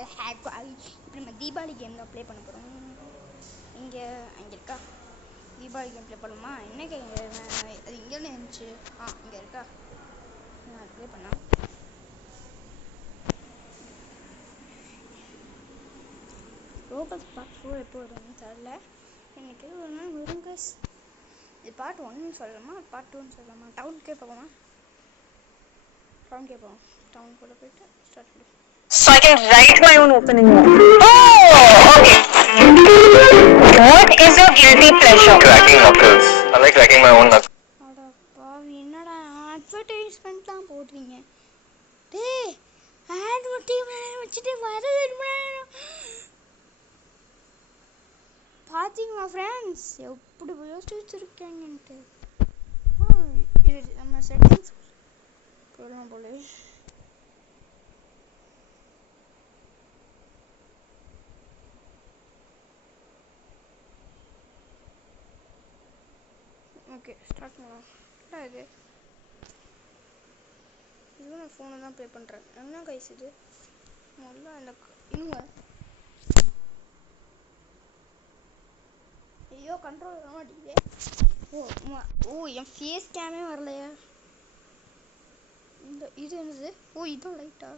இப்போ நம்ம தீபாவளி கேம் தான் ப்ளே பண்ண போகிறோம். அங்கே இருக்கா தீபாவளி கேம் ப்ளே பண்ணலாமா? என்ன கேம் அது இங்கேன்னு இருந்துச்சு. இங்கே இருக்கா? நான் ப்ளே பண்ணேன். ரோபல்ஸ் பார்ட் 4 எப்போ வரும்னு தெரில. எனக்கு ஒரு நாள் வரும் கைஸ். இது பார்ட் 1ன்னு சொல்லலாமா, பார்ட் 2ன்னு சொல்லலாமா? டவுனுக்கே போகலாமா? டவுனுக்கே போவோம். டவுனுக்குள்ளே போயிட்டு ஸ்டார்ட் பண்ணி So I can write my own opening. Oh, okay. What is your guilty pleasure? Cracking knuckles. I like cracking my own knuckles. அடப்பா, என்னடா அட்வர்டைஸ்மெண்ட்லாம் போடுறீங்க? டேய், அட்வர்டைஸ்மெண்ட் வச்சுட்டு வரது பார்த்தீங்களா ஃப்ரெண்ட்ஸ்? எப்படி யோசிச்சு வச்சுருக்காங்கன்ட்டு. இது நம்ம செட்டிங்ஸ் போடலாம் போல. ஓகே, ஸ்டார்ட் பண்ணலாம். என்ன இது? இதுவும் நான் ஃபோனை தான் ப்ளே பண்ணுறேன். என்ன கைஸ் இது? முதல்ல அந்த இன்னுங்க ஐயோ கண்ட்ரோல் வர மாட்டேங்குது. என் ஃபேஸ் கேமே வரலையா? இது என்னது? இதுவும் லைட்டா?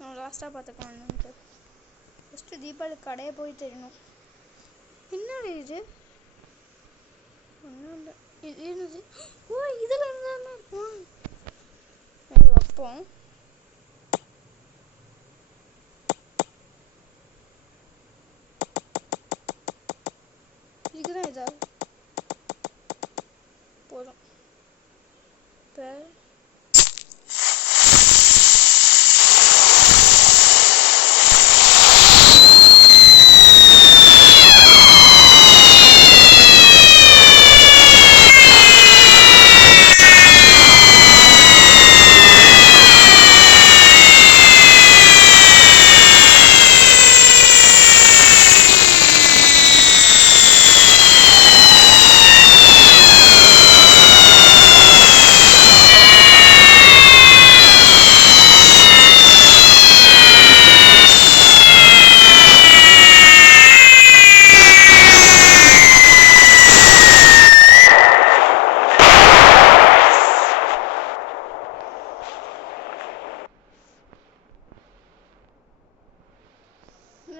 நான் லாஸ்ட்டாக பார்த்துக்கலான்ட்டு. ஃபஸ்ட்டு தீபாவளி கடையை போய் தெரியணும். என்னது இது? ஒன்றும் இல்லை. இது என்னது? இதில் இருந்தால் இருக்கும். இது வைப்போம். இதுதான் இதா? போதும். இப்போ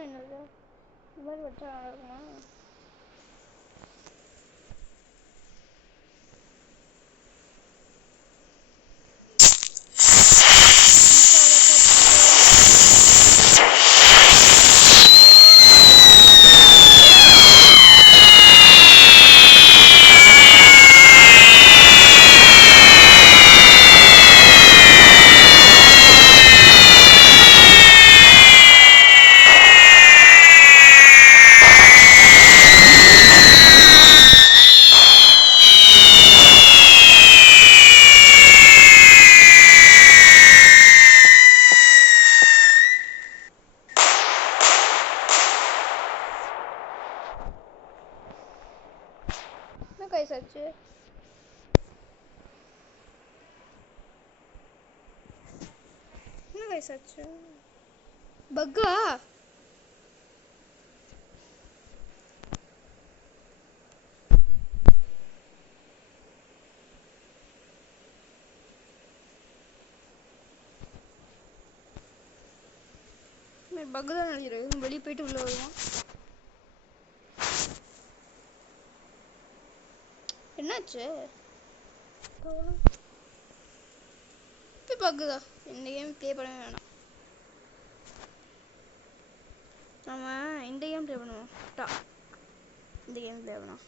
என்னது இந்த மாதிரி வச்சா இருக்குமா? கைஸ் ஆச்சு. என்ன கைஸ் ஆச்சு? பக்கா? பக்கு தான் நினைக்கிறேன். வெளியே போயிட்டு உள்ள வருவான். என்னாச்சு? இப்போ பக்குதா? இந்த கேம் ப்ளே பண்ணவே வேணாம். நம்ம இந்த கேம் ப்ளே பண்ணுவோம். இந்த கேம் ப்ளே பண்ணுவோம்.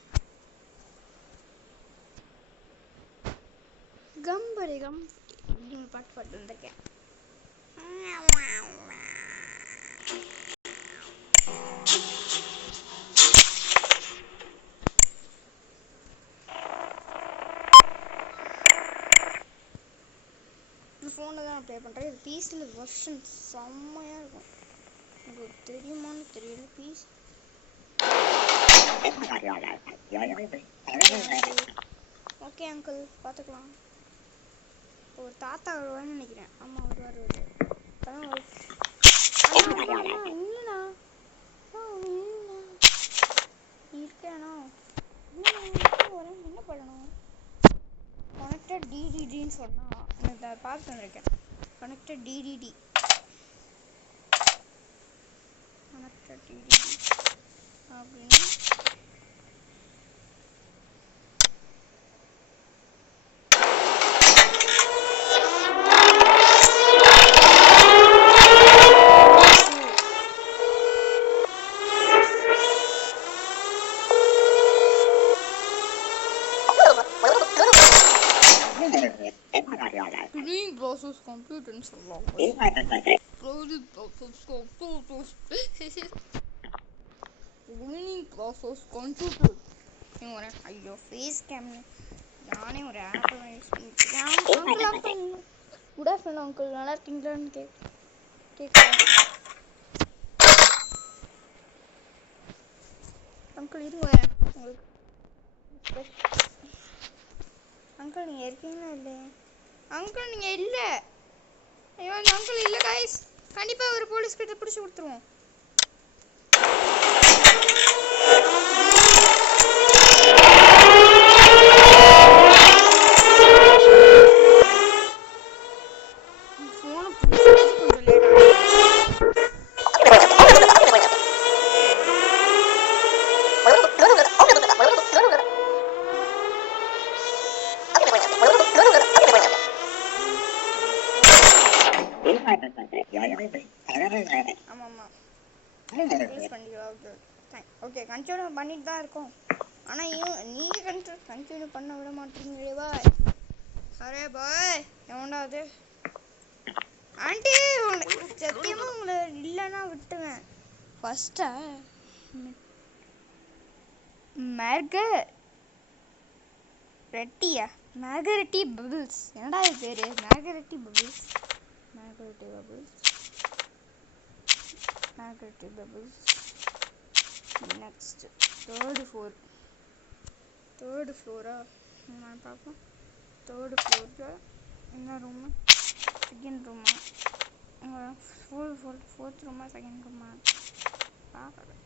கம்பரி கம் இப்படி பாட்டு வந்திருக்கேன். ஃபோனில் தான் ப்ளே பண்ணுறேன். இது பிசியில் வெர்ஷன் செம்மையாக இருக்கும். உங்களுக்கு தெரியுமான்னு தெரியல. ஓகே அங்கிள் பார்த்துக்கலாம். ஒரு தாத்தா வருவான்னு நினைக்கிறேன். ஆமாம் வருவார். இல்லைண்ணா இருக்கேண்ணா வரேன். என்ன பண்ணணும்? கனெக்டட் டிடிடின்னு சொன்னால் எனக்கு அதை பார்த்து வந்திருக்கேன். கனெக்டட் டிடிடி அப்படின்னு process computers சொல்லலாம். process computer. ஐயோ ஃபேஸ் கேம் நானே ஒரு ஆப் யூஸ் பண்ணிக்கிறேன். குட் ஆஃப்டர்நூன் அங்கிள், நல்லா இருக்கீங்களான்னு கேட்குறேன். அங்கிள் இருங்க உங்களுக்கு. அங்கிள் நீங்கள் இருக்கீங்களா இல்லையா? அங்கிள் நீங்கள் இல்லை. ஐயோ அந்த அங்கிள் இல்லை கைஸ். கண்டிப்பாக ஒரு போலீஸ் கிட்ட பிடிச்சி கொடுத்துருவோம். ஃபோனை பிடிச்சது கொஞ்சம் லேட் ஓகே கண்டினியூ பண்ணிட்டு தான் இருக்கோம். ஆனால் நீங்கள் கண்டினியூ பண்ண விட மாட்டீங்களே பாய். அரே பாய் எவன்டா அது? ஆண்டி சத்தியமாக உங்களை இல்லைன்னா விட்டுவேன். ஃபஸ்ட்டா ரெட்டியா மேகரெட்டி பபிள்ஸ். என்னடா இது பேர்? மேகரெட்டி பபிள்ஸ். நெக்ஸ்ட் தேர்டு ஃப்ளோரா நான் பார்ப்போம். தேர்டு ஃப்ளோரில் என்ன ரூமு? செகண்ட் ரூமா? ஃபோர்த் ரூமா செகண்ட் ரூமா பார்க்குறேன்.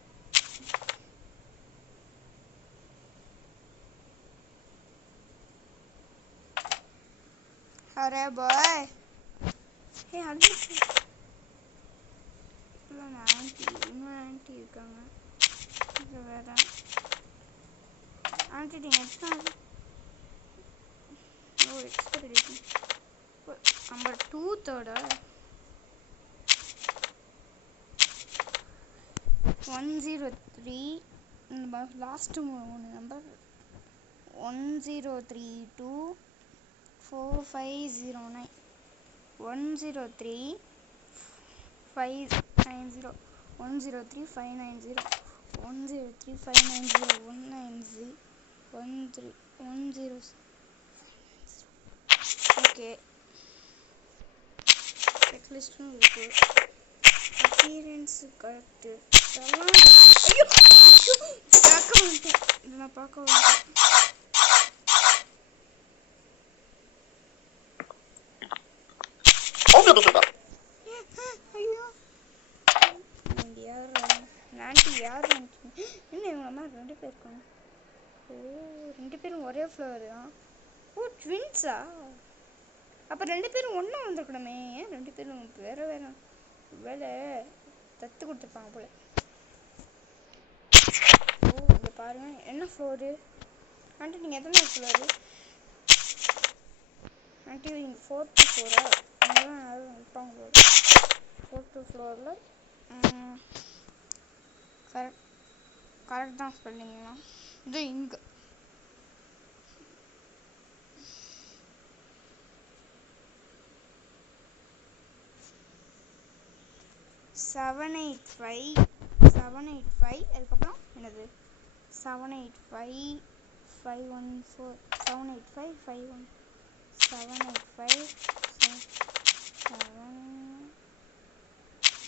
அரே பாய் ஏ அது ஆண்டி இன்னொரு ஆண்டி இருக்காங்க. இது வேற ஆண்டி நீங்கள் எத்தனை expect number 2 தேர்டா 103 last 3 number 1032 4509 103 590 103 590 103 590 190 10 okay செக்லிஸ்ட்டும் இருக்கு. அப்பியரன்ஸ் கரெக்டு எல்லாம். ஐயோ பார்க்க வந்துட்டேன். இதை நான் பார்க்க வந்துட்டேன். ஐயோ ஆண்டி யார் என்ன இவங்க அம்மா 2 பேர் இருக்காங்க. ஓ 2 பேரும் ஒரே ஃப்ளவர் தான். ஓ ட்வின்ஸா? அப்போ 2 பேரும் ஒன்றா வந்துருக்கணுமே. ஏன் 2 பேரும் வேறு வேலை தத்து கொடுத்துருப்பாங்க போல. ஓ இங்கே பாருங்கள் என்ன ஃப்ளோரு? ஆண்டி நீங்கள் எத்தனை ஃப்ளோரு? ஆண்டி நீங்கள் 4th ஃப்ளோரா? அங்கெல்லாம் யாரும் இருப்பாங்க. 4th ஃப்ளோரில் கரெக்ட் தான் ஸ்பெல்லிங்களா? இது இங்கே 785 அதுக்கப்புறம் என்னது 785 514 785 51 785 7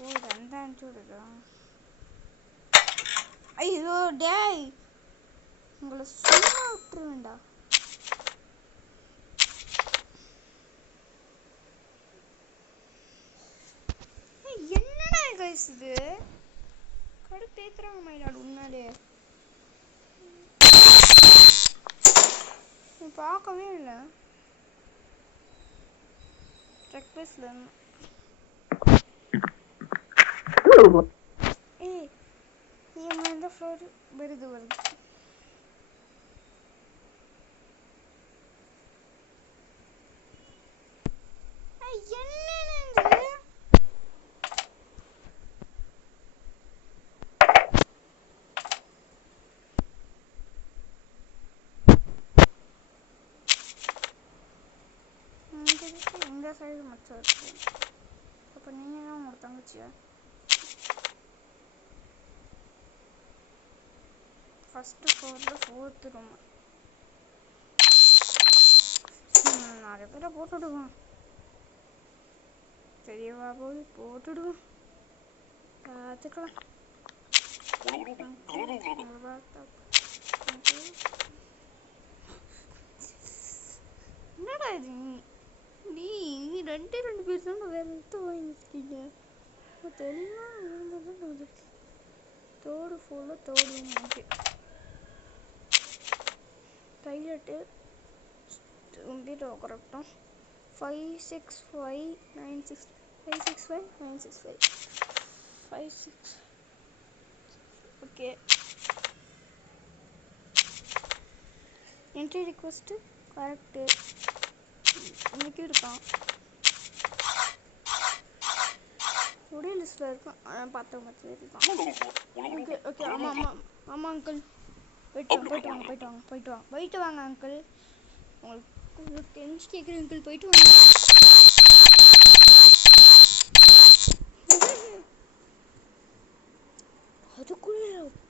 ஓ 2 அனுப்பிச்சு விடுதா? ஐயோ டேய் உங்களை சும்மா விட்டுருவேண்டா. என்னடா கைஸ் இது கடுப்பு ஏத்துறாங்க மயிலாடு உன்னாலே. நீ பார்க்கவே இல்லை ட்ரெக் பேஸ்ல ஏய் இவங்க இந்த ஃப்ளோர் வருது என்னன்னு இந்த சைடு மட்டும் இருக்கு. அப்போ நீங்கள் தான் உங்களோட தங்கச்சியா? ஃபஸ்ட்டு ஃப்ளோரில் 4th ரூம். நிறைய பேரை போட்டுவிடுவோம். தெரியவா போய் போட்டுடுவோம். பார்த்துக்கலாம். என்னடா இது நீ 2 பேர் தான் வேற எடுத்து வாங்கிருக்கீங்க. தெளிவாக தேர்டு ஃபோரில் தேர்டு ஓகே. டைலட்டு திரும்பிட்டு கரெக்டாக 56596 ஓகே. என்ட்ரி ரிக்வெஸ்ட்டு கரெக்டு இன்றைக்கும் இருக்கான். ஒரே லிஸ்ட்டில் இருக்கான். ஆனால் பார்த்தவங்க இருக்கான். ஓகே ஓகே ஆமாம் அங்கிள் போயிட்டு வாங்க அங்கிள். உங்களுக்கு டென்ஷன் கேட்குறேன் அங்கிள். போயிட்டு வாங்க. அதுக்குள்ள அங்கிள்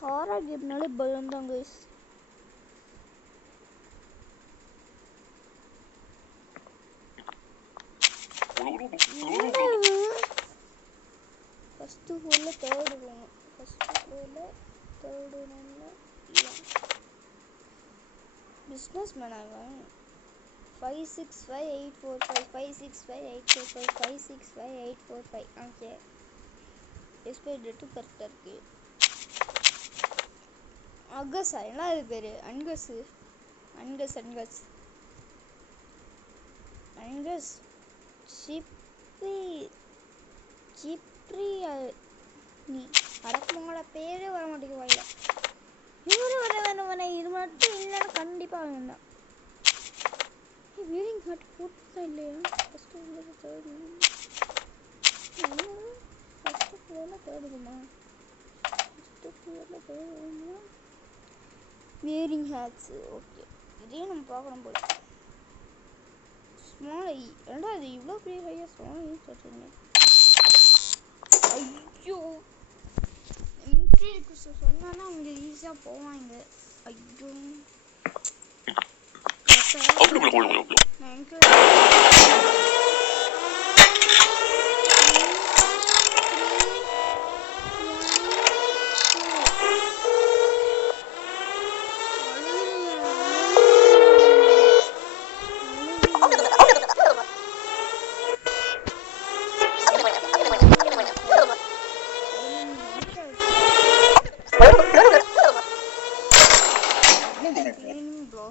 ஹாரர் கேம்னாலே பயம் தான் கைஸ். ஃபஸ்ட்டு ஃப்ளோரில் தேர்டு வேணும். பிஸ்னஸ் மேன் ஆகும். 5658455658455 ஓகே. எக்ஸ்பைரி டேட்டும் கரெக்டாக இருக்குது. அகஸா என்ன அது பேர்? அன்கஸ் சிப்ரி நீ அடக்கமோட பேரே வர மாட்டேங்குது வாயில. இவரு வர வேணும். இது மட்டும் இல்லைன்னா கண்டிப்பாக வேண்டாம். வீலிங் ஹார்ட் போட்டுதான் இல்லையா? ஃபஸ்ட்டு ஃப்ளோரில் தேடுமா? Wearing ஹேட்ஸு okay. இதே நம்ம பார்க்கணும் போய். ஸ்மால் ஐ ஏன்டா அது இவ்வளோ பெரிய ஹையாக ஸ்மால் ஐ சொல்கிறீங்க? ஐயோ என்ட்ரி ரிக்வெஸ்ட் சொன்னாலும் அவங்க ஈஸியாக போவாங்க. ஐயோ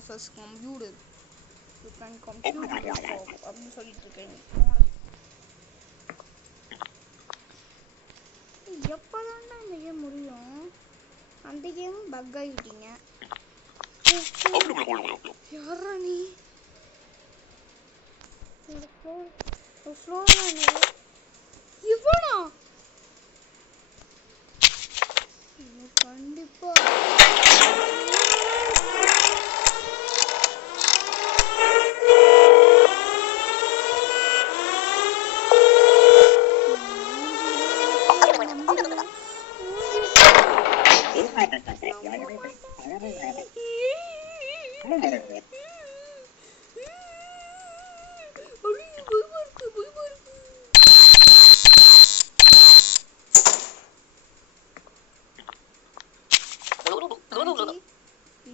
access computed. You can compute the job. அப்படின்னு சொல்லிட்டு இருக்கேன். எப்போதான்டா இந்த கேம் முடியும்? அந்த கேம் பக் ஆகிட்டீங்க. யாரா நீ? இவனா? கண்டிப்பா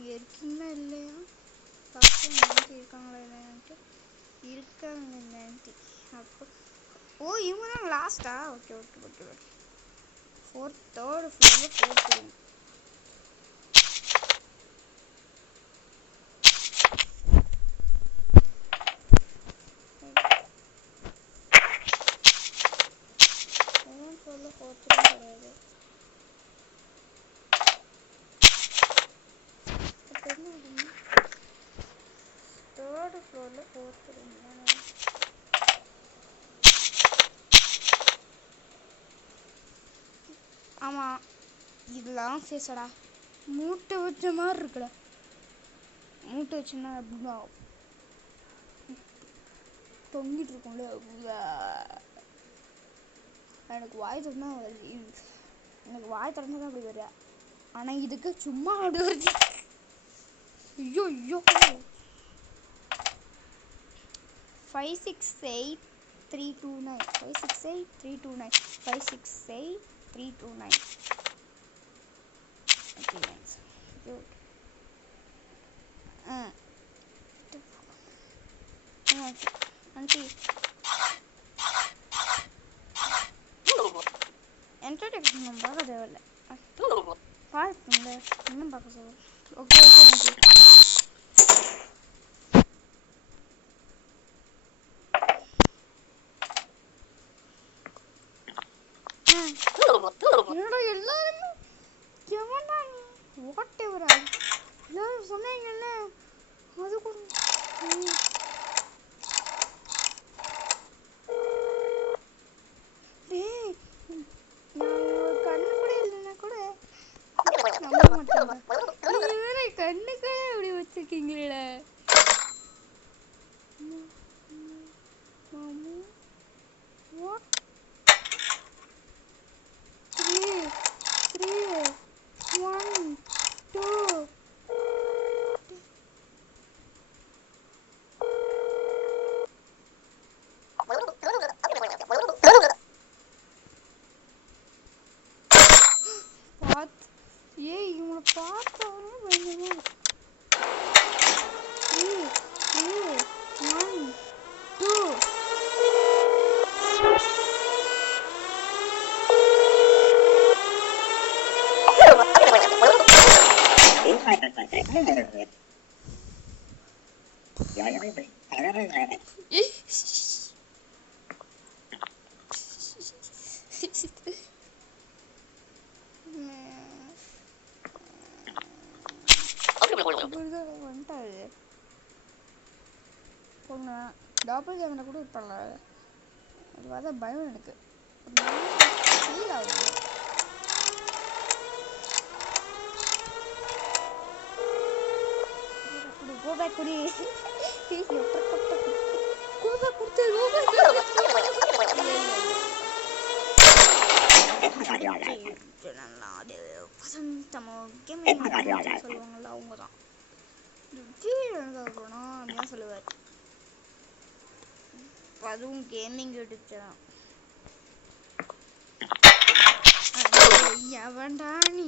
இருக்கீங்களா இல்லையா? பார்த்து இருக்காங்களா இல்லையான்ட்டு இருக்காங்க. அப்போ ஓ இவங்க தான் லாஸ்டா? Okay okay okay okay. Third ஃப்ளோரில் ஃபோர்த் ரூம். ஃபோர்த் ரூம் கிடையாது. தேர்ட் ஃப்ளோரில் ஃபோர்த் ரூம் தானே? ஆமாம், இதெல்லாம் ஃபேஸடா மூட்டை வச்ச மாதிரி இருக்குடா. மூட்டை வச்சுன்னா அப்படின்னா தொங்கிட்டு இருக்கும்ல. எனக்கு வாய் திறந்தா வருது. எனக்கு வாய் திறந்தா தான் அப்படி வருது. ஆனால் இதுக்கு சும்மா அப்படி வருது. ஐயோ ஐயோ. 568-329 568-329 568-329. Okay, thanks. Good. Auntie. Introduction பார்க்க தேவையில்லை. பார்த்துங்க இன்னும் பார்க்க சொல்லுங்கள். Okay okay aunty. என்னடா எல்லாருமே எவன்டா நீ? வாட் எவர் எல்லாரும் சொன்னீங்கல்ல அது கூட கண்ணு கூட இல்லைன்னா கூட நம்ப மாட்டேன். நீங்க வேற கண்ணுக்கே அப்படி வச்சிருக்கீங்களே. வாட் 3 1 2 ஏய் இவனை பார்த்தாவே பயங்கரமா இருக்கு. 3 1 2 வந்துட்டாரு. பொண்ணு டாப்பல் கேமரா கூட இருப்பாங்க. அது பார்த்தா பயம் எனக்கு ஃபீல் ஆகுது. கோபேக் குடி கோபேக் கொடுத்து சொல்லுவாங்கல்ல அவங்க தான் அப்படிதான் சொல்லுவார். அதுவும் கேமிங் எடுத்துதான். எவன்டா நீ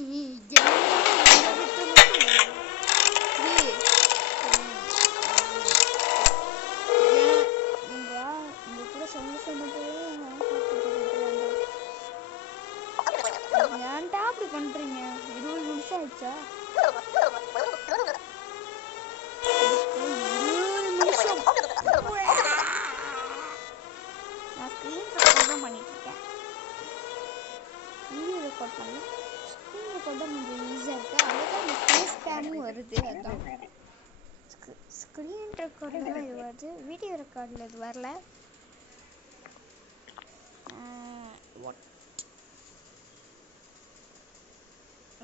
ஏன்டா அப்படி பண்றீங்க? 20 நிமிஷம் ஆயிடுச்சா? நான் ஸ்க்ரீன் ரெக்கார்ட் தான் பண்ணிட்டுருக்கேன். வீடியோ ரெக்கார்ட் பண்ணி ஸ்க்ரீன் ரெக்கார்ட் தான் கொஞ்சம் ஈஸியாக இருக்குது. அதுதான் இந்த ஃபேஸ் கேமும் வருது. அதுதான் ஸ்க்ரீன் ரெக்கார்டில் தான் இது வருது, வீடியோ ரெக்கார்டில் இது வரல.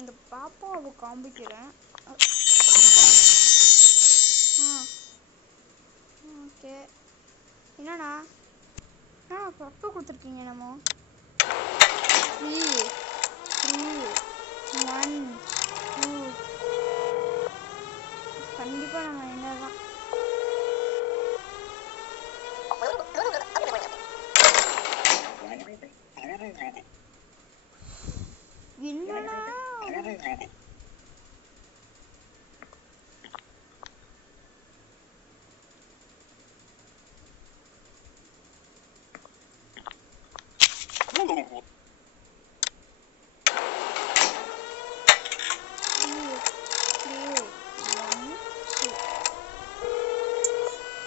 இந்த பாப்பாவை காமிக்கிறேன். ஓகே, என்னண்ணா பப்பா கொடுத்துருக்கீங்க. நம்ம 3 2 1 2 கண்டிப்பாக நம்ம என்னதான் என்னடா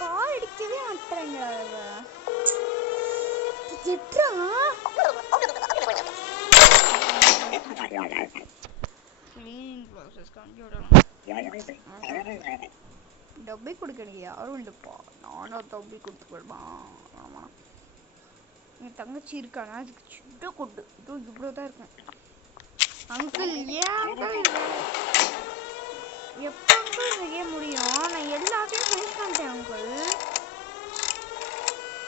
கால் அடிக்கவே மாட்டேறாங்களா டப்பை கொடுக்கணும் யாரும் இல்லைப்பா, நானும் டப்பை கொடுத்துக்கணுமா? ஆமாம், என் தங்கச்சி இருக்கானா அதுக்கு சின்ன கொண்டு இதுவும் இவ்வளோ தான் இருக்கும். அங்கிள் ஏன் அங்கிள் எப்போ அங்கிள் செய்ய முடியும்? நான் எல்லாத்தையும் ஃபினிஷ் பண்ணிட்டேன் அங்கிள்.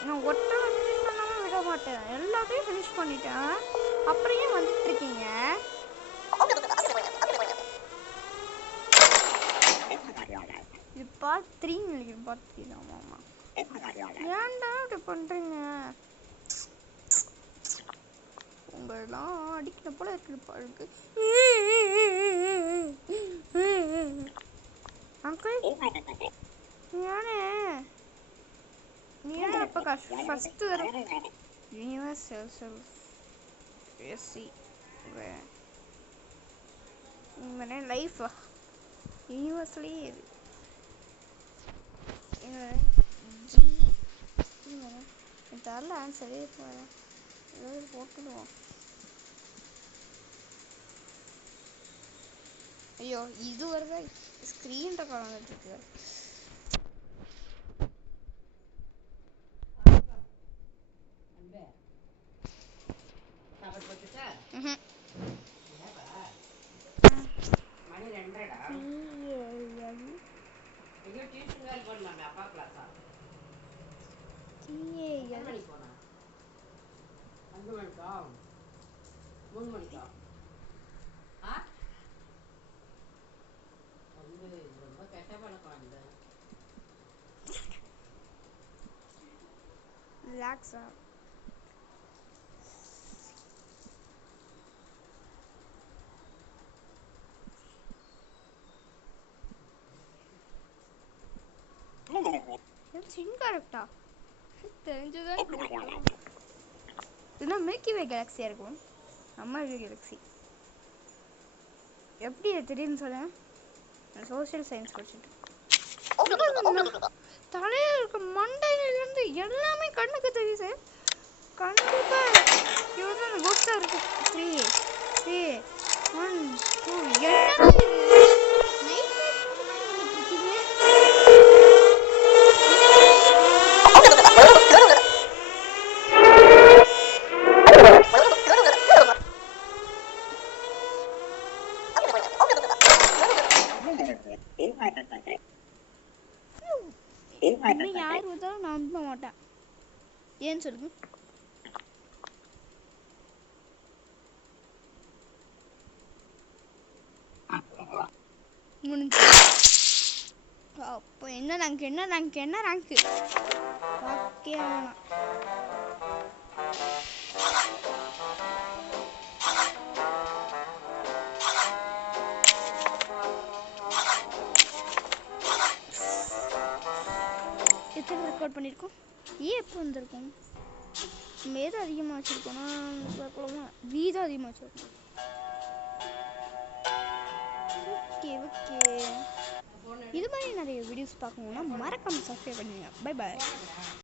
நான் ஒட்டை ஃபினிஷ் பண்ணாமல் விட மாட்டேன், எல்லாத்தையும் ஃபினிஷ் பண்ணிட்டேன். அப்புறம் ஏன் வந்துட்டு இருக்கீங்க? இது பார்ட் 3 நினைக்கிறேன். பார்ட் 3 ஆமாம். ஏன்டா இப்படி பண்ணுறீங்க? உங்களெல்லாம் அடிக்கிற போல இருக்கு. அங்கிள் நானே நீ அப்போ ஃபஸ்ட்டு வரும் யூனிவர்சல் எஸ்சி லைஃபா யூனிவர்ஸ்லேயே இது ஜி தரல ஆன்சரே ஏதாவது போட்டுடுவோம். ஐயோ இது வருதா ஸ்க்ரீன் ரெக்கார்ட் வந்துட்டு இருக்கு. ரிலாக்ஸா இன்கரெக்டா தெரிஞ்சதான் இதுனா மில்கி வே கேலக்ஸியா இருக்கும். நம்ம கேலக்ஸி எப்படி தெரியும்னு சொல்ல, சோஷியல் சயின்ஸ் படிச்சுட்டு தலையில் இருக்க மண்டையிலிருந்து எல்லாமே கண்ணுக்கு தெரியுது. கண்டிப்பா இவன் தான் புக்ஸா இருக்கு. 3 3 1 2 யார் வந்தாலும் நான் நம்ப மாட்டேன். ஏன்னு சொல்லுங்க. முடிஞ்சு அப்போ என்ன ரேங்க் என்ன ரேங்க் ஓகே ஆனா எத்தனை ரெக்கார்ட் பண்ணியிருக்கோம்? எப்போ வந்திருக்கோம்? நம்ம எது அதிகமாக வச்சுருக்கோம்னா பார்க்கலாமா? வீதம் அதிகமாக வச்சுருக்கோம். ஓகே இது மாதிரி நிறைய வீடியோஸ் பார்க்கணுன்னா மறக்காம சப்ஸ்கிரைப் பண்ணுங்க. Bye bye.